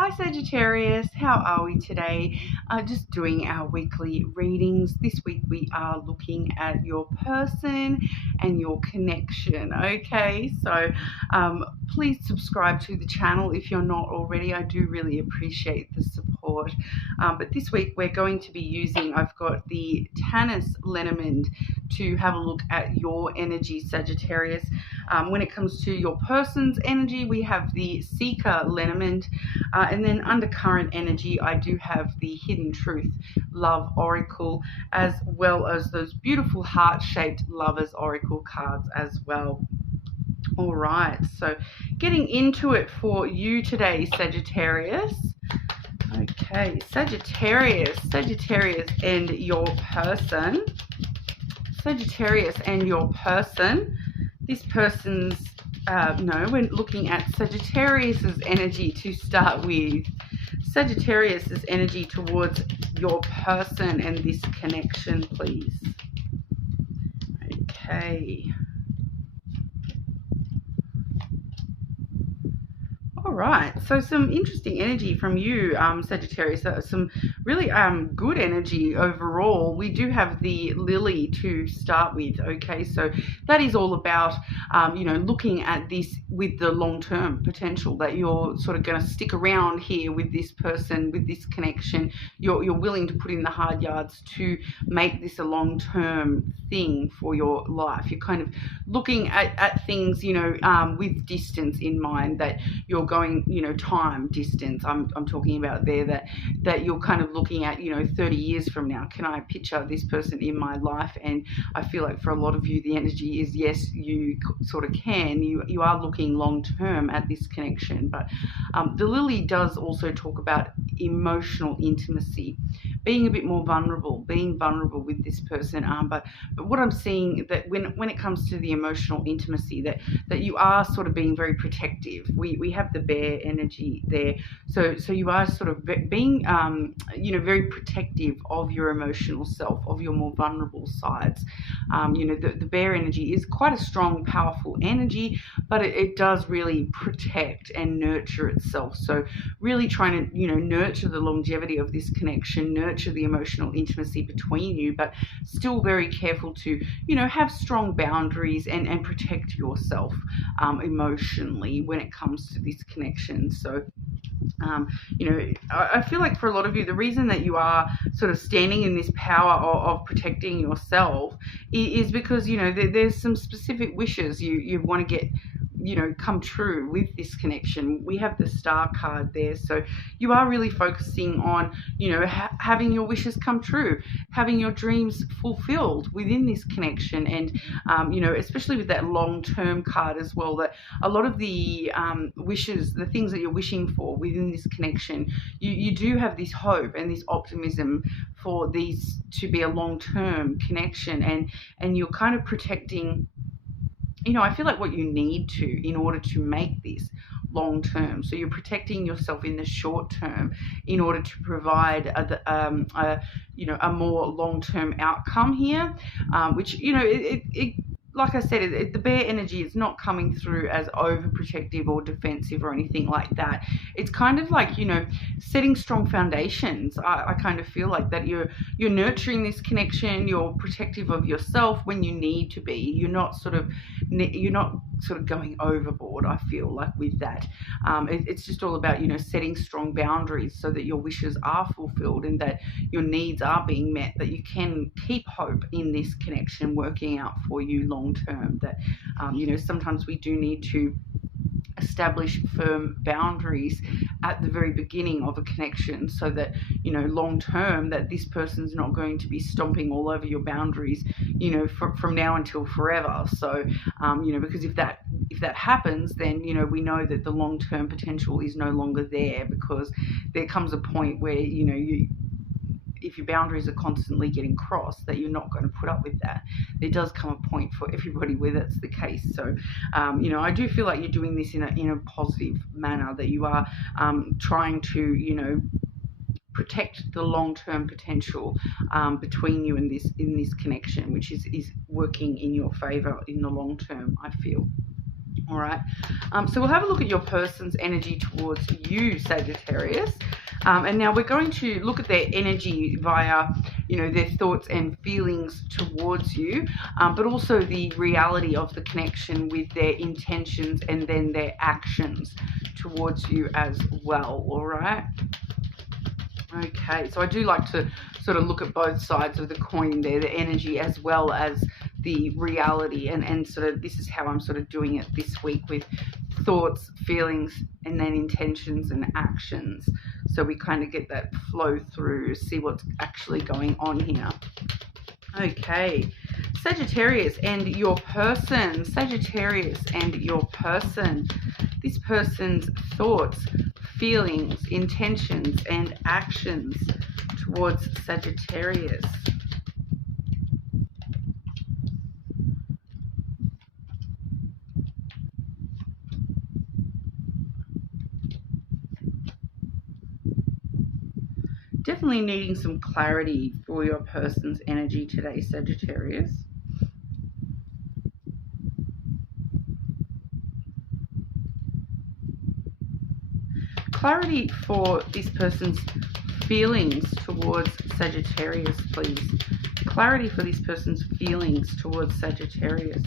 Hi Sagittarius, how are we today? Just doing our weekly readings. This week we are looking at your person and your connection. Okay, so please subscribe to the channel if you're not already. I do really appreciate the support. But this week we're going to be using, I've got the Tanis lenormand to have a look at your energy, Sagittarius. When it comes to your person's energy, we have the Seeker lenormand. And then undercurrent energy, I do have the Hidden Truth Love Oracle, as well as those beautiful heart-shaped Lovers Oracle cards as well. All right, so getting into it for you today, Sagittarius. Okay, Sagittarius and your person. Sagittarius and your person. This person's we're looking at Sagittarius's energy to start with. Sagittarius's energy towards your person and this connection, please. Okay. All right, so some interesting energy from you, Sagittarius. Some really good energy overall. We do have the lily to start with. Okay, so that is all about looking at this with the long-term potential, that you're sort of going to stick around here with this person, with this connection. You're willing to put in the hard yards to make this a long-term thing for your life. You're kind of looking at things, with distance in mind, that you're going, time, distance. I'm talking about there, that you're kind of looking at, 30 years from now, can I picture this person in my life? And I feel like for a lot of you, the energy is yes, you sort of can. You are looking long term at this connection. But the lily does also talk about emotional intimacy, being a bit more vulnerable, with this person. But what I'm seeing, that when it comes to the emotional intimacy, that you are sort of being very protective. We have the bear energy there, so you are sort of being very protective of your emotional self, of your more vulnerable sides. The bear energy is quite a strong, powerful energy, but it does really protect and nurture itself. So really trying to nurture the longevity of this connection, nurture the emotional intimacy between you, but still very careful to have strong boundaries and protect yourself emotionally when it comes to this connection. So I feel like for a lot of you, the reason that you are sort of standing in this power of protecting yourself is because there's some specific wishes you want to get come true with this connection. We have the Star card there, so you are really focusing on having your wishes come true, having your dreams fulfilled within this connection. And especially with that long-term card as well, that a lot of the wishes, the things that you're wishing for within this connection, you do have this hope and this optimism for these to be a long-term connection, and you're kind of protecting I feel like what you need to in order to make this long term. So you're protecting yourself in the short term in order to provide a more long term outcome here, which it like I said, the bear energy is not coming through as overprotective or defensive or anything like that. It's kind of like, setting strong foundations. I kind of feel like that you're nurturing this connection, you're protective of yourself when you need to be. You're not sort of going overboard, I feel like, with that. It's just all about, setting strong boundaries so that your wishes are fulfilled and that your needs are being met, that you can keep hope in this connection working out for you long term. That sometimes we do need to establish firm boundaries at the very beginning of a connection, so that long term, that this person's not going to be stomping all over your boundaries from now until forever. So because if that happens, then we know that the long term potential is no longer there, because there comes a point where if your boundaries are constantly getting crossed, that you're not going to put up with that. There does come a point for everybody where that's the case. So, I do feel like you're doing this in a positive manner, that you are trying to, protect the long-term potential between you and in this connection, which is working in your favor in the long term, I feel. All right. So we'll have a look at your person's energy towards you, Sagittarius. And now we're going to look at their energy via, their thoughts and feelings towards you, but also the reality of the connection with their intentions and then their actions towards you as well. All right. Okay, so I do like to sort of look at both sides of the coin there, the energy as well as the reality, and sort of this is how I'm sort of doing it this week with thoughts, feelings, and then intentions and actions. So we kind of get that flow through, see what's actually going on here. Okay, Sagittarius and your person. Sagittarius and your person. This person's thoughts, feelings, intentions, and actions towards Sagittarius. Definitely needing some clarity for your person's energy today, Sagittarius. Clarity for this person's feelings towards Sagittarius, please. Clarity for this person's feelings towards Sagittarius.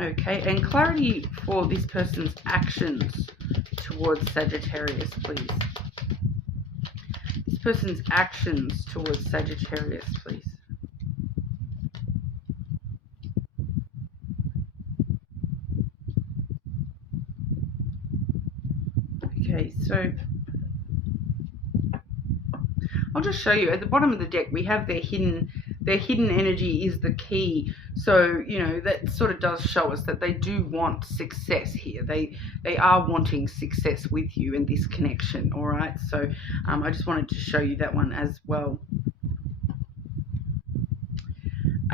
Okay, and clarity for this person's actions towards Sagittarius, please. This person's actions towards Sagittarius, please. Okay, so I'll just show you at the bottom of the deck we have their hidden energy is the key. So that sort of does show us that they do want success here. They are wanting success with you in this connection. All right, so I just wanted to show you that one as well.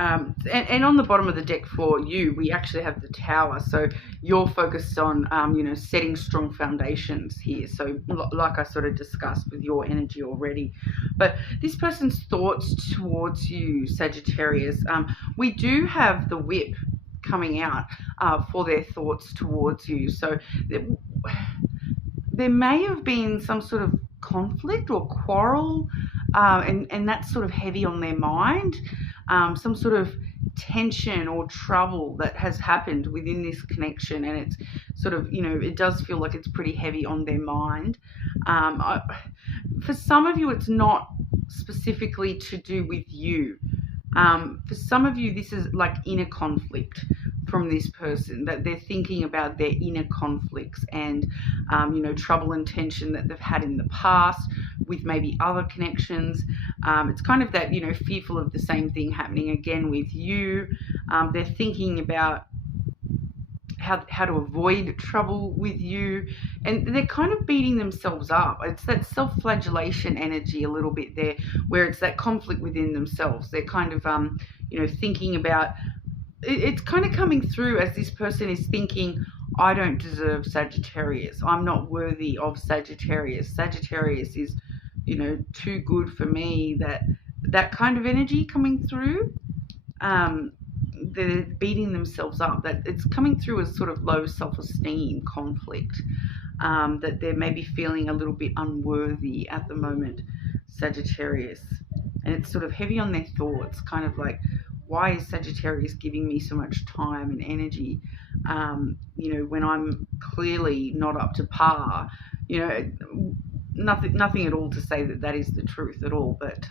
And on the bottom of the deck for you, we actually have the Tower. So you're focused on, setting strong foundations here. So like I sort of discussed with your energy already. But this person's thoughts towards you, Sagittarius, we do have the Whip coming out for their thoughts towards you. So there may have been some sort of conflict or quarrel, and that's sort of heavy on their mind. Some sort of tension or trouble that has happened within this connection, and it's sort of, it does feel like it's pretty heavy on their mind. For some of you, it's not specifically to do with you. For some of you, this is like inner conflict from this person, that they're thinking about their inner conflicts and, trouble and tension that they've had in the past with maybe other connections. It's kind of that, fearful of the same thing happening again with you. They're thinking about how to avoid trouble with you, and they're kind of beating themselves up. It's that self-flagellation energy a little bit there, where it's that conflict within themselves. They're kind of thinking about it's kind of coming through as this person is thinking, I don't deserve Sagittarius, I'm not worthy of Sagittarius, Sagittarius is too good for me. That kind of energy coming through. They're beating themselves up, that it's coming through as sort of low self-esteem conflict, that they're maybe feeling a little bit unworthy at the moment, Sagittarius. And it's sort of heavy on their thoughts, kind of like, why is Sagittarius giving me so much time and energy, when I'm clearly not up to par? Nothing at all to say that is the truth at all, but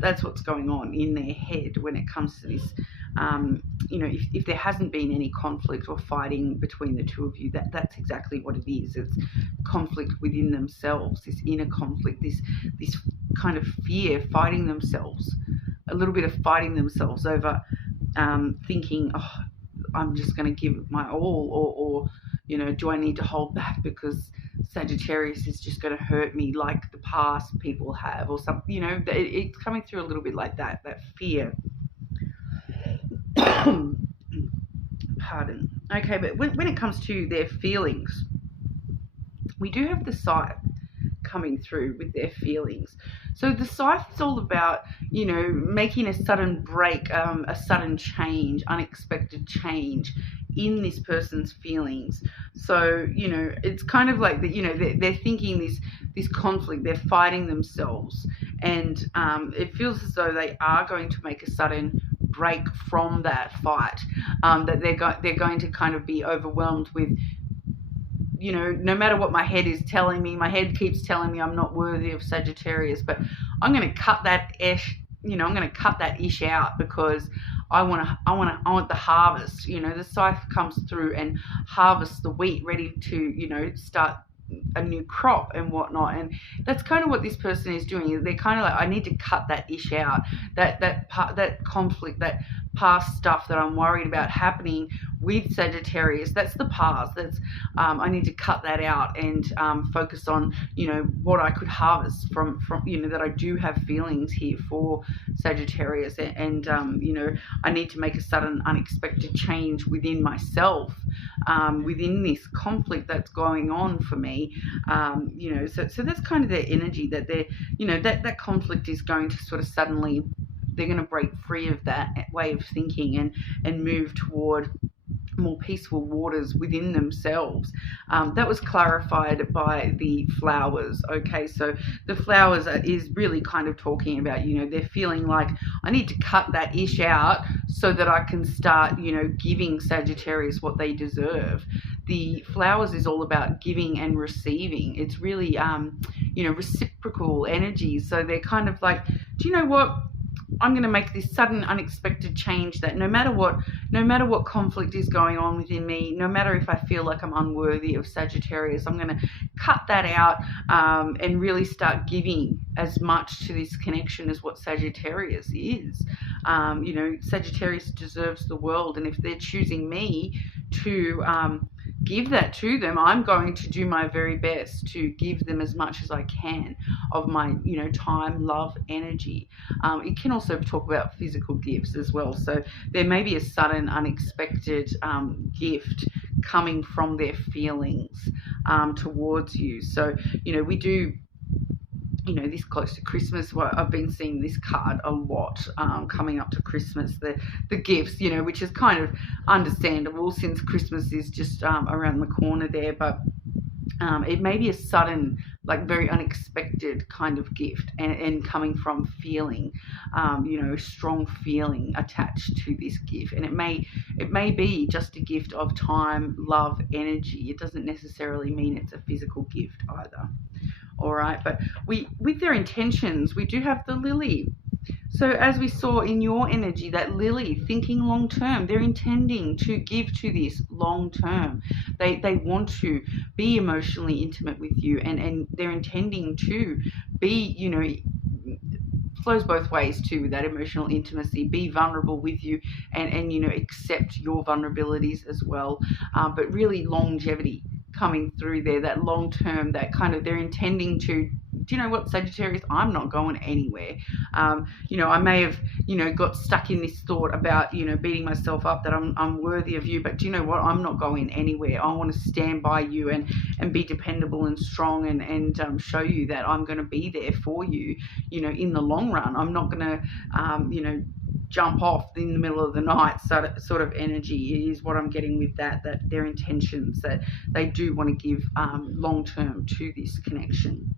that's what's going on in their head when it comes to this. If there hasn't been any conflict or fighting between the two of you, that's exactly what it is. It's conflict within themselves, this inner conflict, this kind of fear, fighting themselves, a little bit of fighting themselves over thinking, oh, I'm just going to give my all, or do I need to hold back because Sagittarius is just going to hurt me like the past people have, or something. It's coming through a little bit like that fear. Pardon. Okay, but when it comes to their feelings, we do have the Scythe coming through with their feelings. So the scythe is all about, making a sudden break, a sudden change, unexpected change in this person's feelings. So, it's kind of like that, they're thinking this conflict, they're fighting themselves, and it feels as though they are going to make a sudden break from that fight, that they're going to kind of be overwhelmed with, no matter what my head is telling me, my head keeps telling me I'm not worthy of Sagittarius, but I'm going to cut that ish, I'm going to cut that ish out, because I want the harvest. The scythe comes through and harvests the wheat, ready to, start a new crop and whatnot. And that's kind of what this person is doing. They're kind of like, I need to cut that ish out, that conflict, that past stuff that I'm worried about happening with Sagittarius. That's the past. That's I need to cut that out and focus on what I could harvest from that I do have feelings here for Sagittarius, and I need to make a sudden unexpected change within myself, within this conflict that's going on for me. So that's kind of their energy, that they're that conflict is going to sort of suddenly, they're going to break free of that way of thinking and move toward more peaceful waters within themselves. That was clarified by the flowers. Okay, so the flowers is really kind of talking about, they're feeling like, I need to cut that ish out so that I can start, giving Sagittarius what they deserve. The flowers is all about giving and receiving. It's really, reciprocal energy. So they're kind of like, do you know what? I'm going to make this sudden unexpected change, that no matter what conflict is going on within me, no matter if I feel like I'm unworthy of Sagittarius, I'm going to cut that out, and really start giving as much to this connection as what Sagittarius is. Sagittarius deserves the world, and if they're choosing me to give that to them, I'm going to do my very best to give them as much as I can of my time, love, energy. It can also talk about physical gifts as well. So there may be a sudden unexpected gift coming from their feelings towards you. So we do, this close to Christmas, I've been seeing this card a lot, coming up to Christmas, the gifts, which is kind of understandable since Christmas is just around the corner there. But it may be a sudden, like very unexpected kind of gift, and coming from feeling, strong feeling attached to this gift. And it may be just a gift of time, love, energy. It doesn't necessarily mean it's a physical gift either. All right, but with their intentions, we do have the lily. So as we saw in your energy, that lily, thinking long term, they're intending to give to this long term. They want to be emotionally intimate with you, and they're intending to be, flows both ways too, that emotional intimacy, be vulnerable with you, and accept your vulnerabilities as well. But really longevity coming through there, that long term, that kind of, they're intending to, do you know what, Sagittarius, I'm not going anywhere. I may have, got stuck in this thought about, beating myself up that I'm worthy of you, but do you know what, I'm not going anywhere. I want to stand by you and be dependable and strong, and show you that I'm going to be there for you, in the long run. I'm not going to, jump off in the middle of the night sort of energy is what I'm getting with that their intentions, that they do want to give long term to this connection.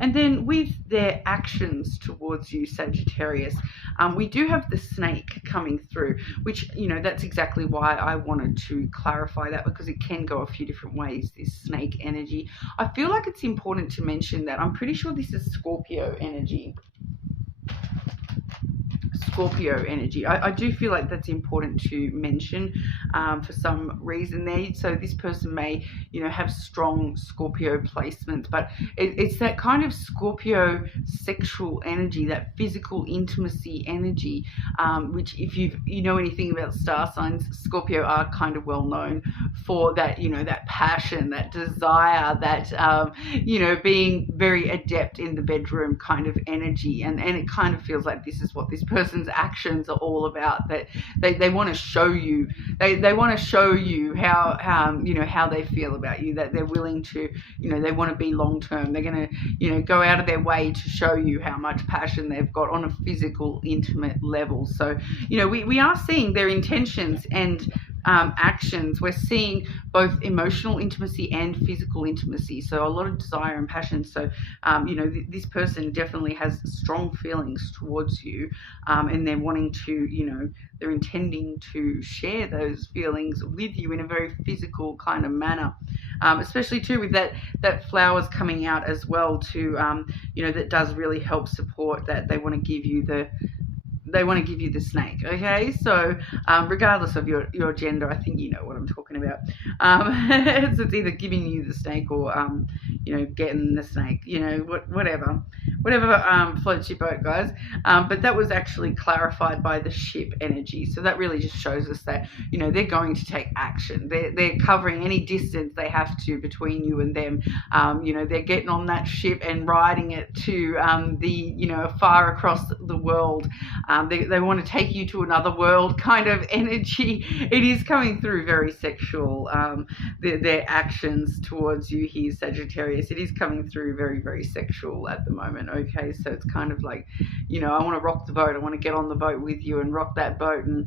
And then with their actions towards you, Sagittarius, we do have the snake coming through, which, that's exactly why I wanted to clarify that, because it can go a few different ways, this snake energy. I feel like it's important to mention that I'm pretty sure this is Scorpio energy. I do feel like that's important to mention for some reason there. So this person may, have strong Scorpio placements, but it's that kind of Scorpio sexual energy, that physical intimacy energy, which if you know anything about star signs, Scorpio are kind of well known for that, that passion, that desire, that, being very adept in the bedroom kind of energy. And it kind of feels like this is what this person actions are all about. That they want to show you, they want to show you how you know, how they feel about you, that they're willing to, you know, they want to be long term. They're going to, you know, go out of their way to show you how much passion they've got on a physical, intimate level. So, you know, we are seeing their intentions and actions. We're seeing both emotional intimacy and physical intimacy, so a lot of desire and passion. So you know, this person definitely has strong feelings towards you, and they're wanting to, you know, they're intending to share those feelings with you in a very physical kind of manner, especially too with that flowers coming out as well too. You know, that does really help support that. They want to give you the snake. Okay, so regardless of your gender, I think you know what I'm talking about. So it's either giving you the snake or you know, getting the snake, you know, whatever floats your boat, guys. But that was actually clarified by the ship energy, so that really just shows us that, you know, they're going to take action. They're covering any distance they have to between you and them. You know, they're getting on that ship and riding it to you know, far across the world. They want to take you to another world kind of energy. It is coming through very sexual, their actions towards you here, Sagittarius. It is coming through very, very sexual at the moment. Okay, so it's kind of like, you know, I want to rock the boat. I want to get on the boat with you and rock that boat and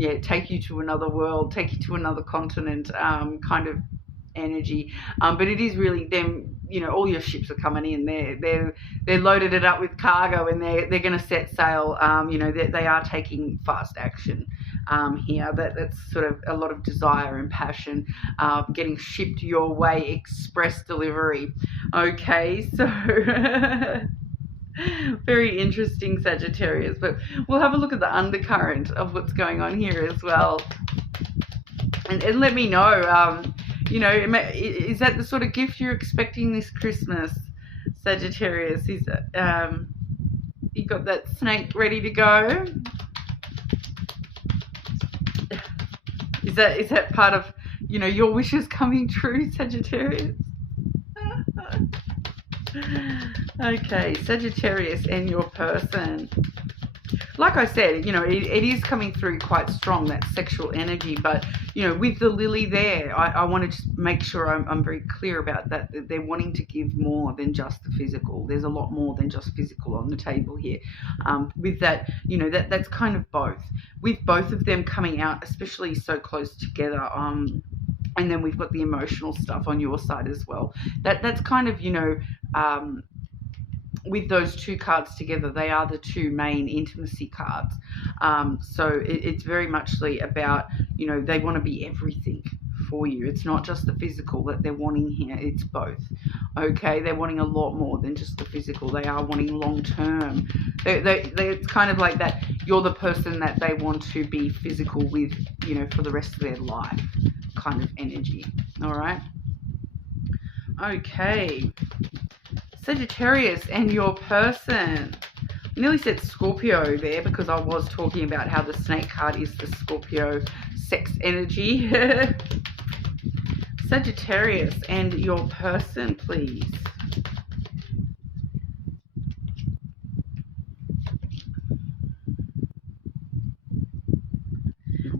yeah, take you to another world, take you to another continent, kind of energy. But it is really them, you know, all your ships are coming in. They're loaded it up with cargo, and they're going to set sail. You know, they are taking fast action here. That's sort of a lot of desire and passion getting shipped your way, express delivery. Okay, so very interesting, Sagittarius. But we'll have a look at the undercurrent of what's going on here as well, and let me know. You know, is that the sort of gift you're expecting this Christmas, Sagittarius? Is you got that snake ready to go? Is that part of, you know, your wishes coming true, Sagittarius? Okay, Sagittarius and your person. Like I said, you know, it is coming through quite strong, that sexual energy. But, you know, with the lily there, I want to just make sure I'm very clear about that they're wanting to give more than just the physical. There's a lot more than just physical on the table here. With that, you know, that's kind of both. With both of them coming out, especially so close together, and then we've got the emotional stuff on your side as well. That's kind of, you know, with those two cards together, they are the two main intimacy cards. So it's very muchly about, you know, they want to be everything for you. It's not just the physical that they're wanting here, it's both. Okay, they're wanting a lot more than just the physical. They are wanting long term. It's kind of like that you're the person that they want to be physical with, you know, for the rest of their life kind of energy. All right. Okay. Sagittarius and your person. I nearly said Scorpio there because I was talking about how the snake card is the Scorpio sex energy. Sagittarius and your person, please.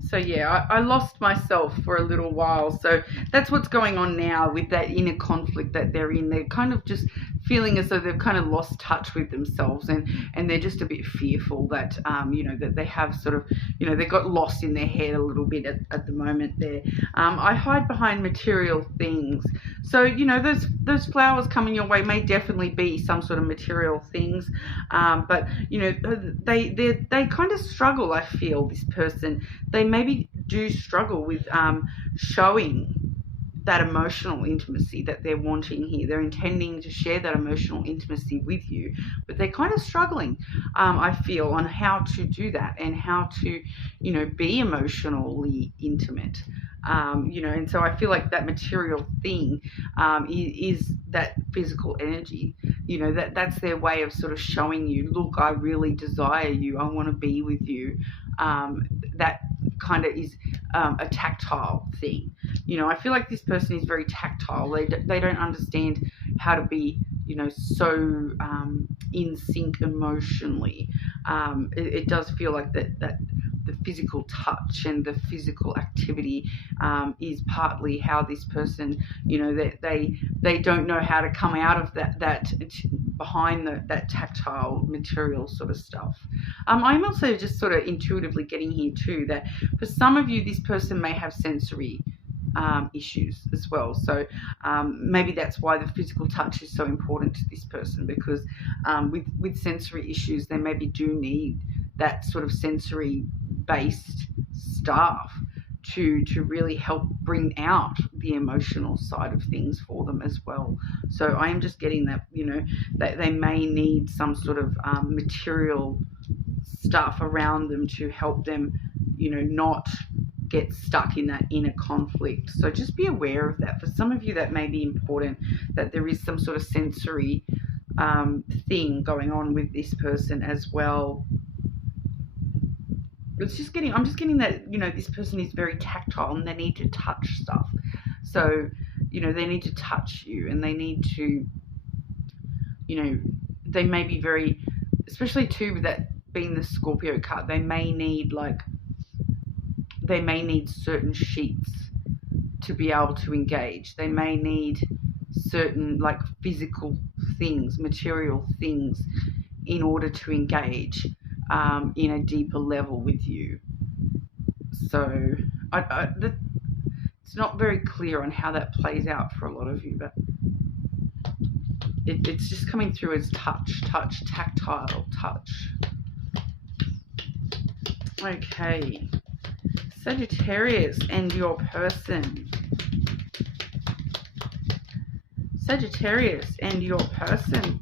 So yeah, I lost myself for a little while. So that's what's going on now with that inner conflict that they're in. They're kind of just feeling as though they've kind of lost touch with themselves, and they're just a bit fearful that, you know, that they have sort of, you know, they got lost in their head a little bit at the moment there. I hide behind material things. So, you know, those flowers coming your way may definitely be some sort of material things. But, you know, they kind of struggle, I feel, this person. They maybe do struggle with showing that emotional intimacy that they're wanting here. They're intending to share that emotional intimacy with you, but they're kind of struggling, I feel, on how to do that and how to, you know, be emotionally intimate. You know, and so I feel like that material thing is that physical energy. You know, that's their way of sort of showing you, look, I really desire you. I want to be with you. That kind of is a tactile thing. You know, I feel like this person is very tactile. They don't understand how to be, so in sync emotionally. It does feel like that the physical touch and the physical activity is partly how this person, that they don't know how to come out of that behind that tactile material sort of stuff. I'm also just sort of intuitively getting here too that for some of you, this person may have sensory issues as well. So maybe that's why the physical touch is so important to this person, because with sensory issues, they maybe do need that sort of sensory based staff to really help bring out the emotional side of things for them as well. So I am just getting that, that they may need some sort of material stuff around them to help them, not get stuck in that inner conflict. So just be aware of that. For some of you, that may be important, that there is some sort of sensory thing going on with this person as well. I'm just getting that, this person is very tactile and they need to touch stuff. So, they need to touch you, and they need to, they may be very, especially too with that being the Scorpio card, they may need certain sheets to be able to engage. They may need certain physical things, material things, in order to engage in a deeper level with you. So it's not very clear on how that plays out for a lot of you, but it's just coming through as touch, tactile touch. Okay, Sagittarius and your person. Sagittarius and your person.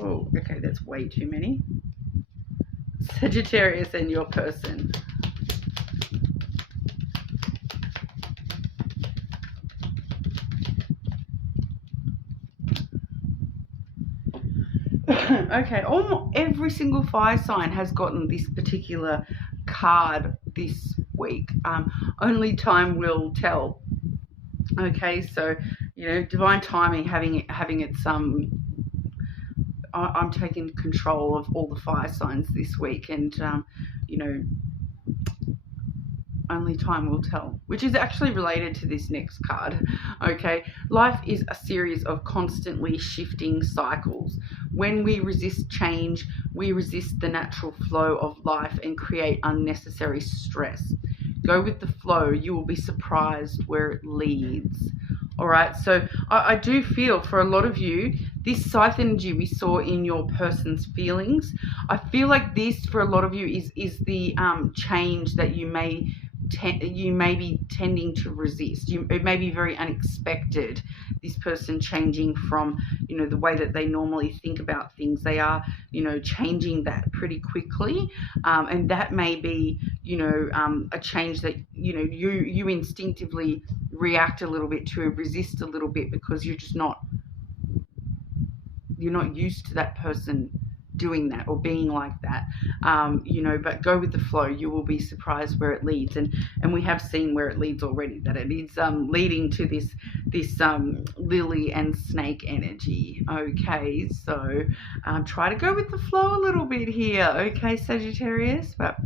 Oh, okay, that's way too many. Sagittarius and your person. Okay, every single fire sign has gotten this particular card this week. Only time will tell. Okay, so divine timing having its I'm taking control of all the fire signs this week, and only time will tell, which is actually related to this next card. Okay, life is a series of constantly shifting cycles. When we resist change, we resist the natural flow of life and create unnecessary stress. Go with the flow, you will be surprised where it leads. All right, so I do feel for a lot of you, this scythe energy we saw in your person's feelings, I feel like this for a lot of you is the change that you may be tending to resist. It may be very unexpected, this person changing from, the way that they normally think about things. They are, changing that pretty quickly. And that may be, a change that, you instinctively react a little bit to, resist a little bit, because you're not used to that person doing that or being like that, but go with the flow. You will be surprised where it leads, and we have seen where it leads already, that it is leading to this lily and snake energy. Okay, so try to go with the flow a little bit here, okay, Sagittarius. But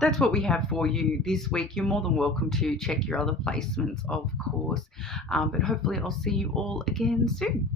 that's what we have for you this week. You're more than welcome to check your other placements, of course, but hopefully I'll see you all again soon.